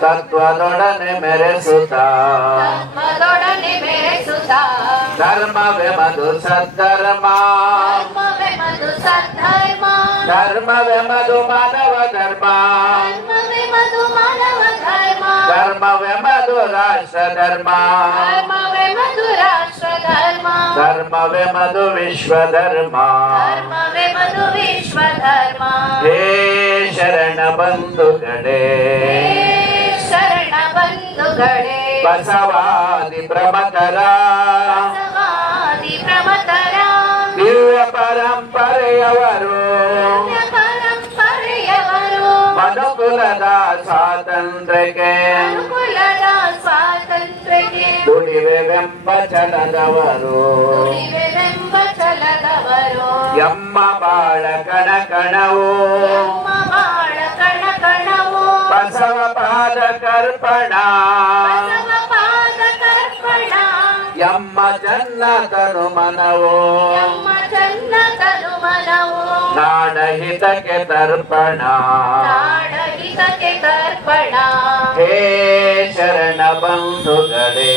ತತ್ವದೊಡನೆ ಮೆರೆಸುತ್ತ ಧರ್ಮವೇ ಮಧು ಸದ್ಧರ್ಮ ಧರ್ಮವೇ ಮಧು ಮಾನವ ಧರ್ಮ ಧರ್ಮವೇ ಮಧು ರಾಷ್ಟ್ರ ಧರ್ಮ ಧರ್ಮವೇ ಮಧು ವಿಶ್ವ ಧರ್ಮ ಹೇ ಶರಣ ಬಂಧುಗಳೇ ಬಸವಾದಿ ಪ್ರಮತರ ದಿವ್ಯ ಪರಂಪರೆಯವರು ಮನುಕುಲದ ಸ್ವಾತಂತ್ರ್ಯಕ್ಕೆ ದುಡಿವೆವೆಂಬ ಛಲದವರು ಎಮ್ಮ ಬಾಳ ಕಣಕಣವು ಬಸವ ಪಾದ ಕರ್ಪಣ ಎಮ್ಮ ಜನ್ನ ತನು ಮನವು ನಾಡಹಿತಕ್ಕೆ ತರ್ಪಣ ಹೇ ಶರಣ ಬಂಧುಗಳೇ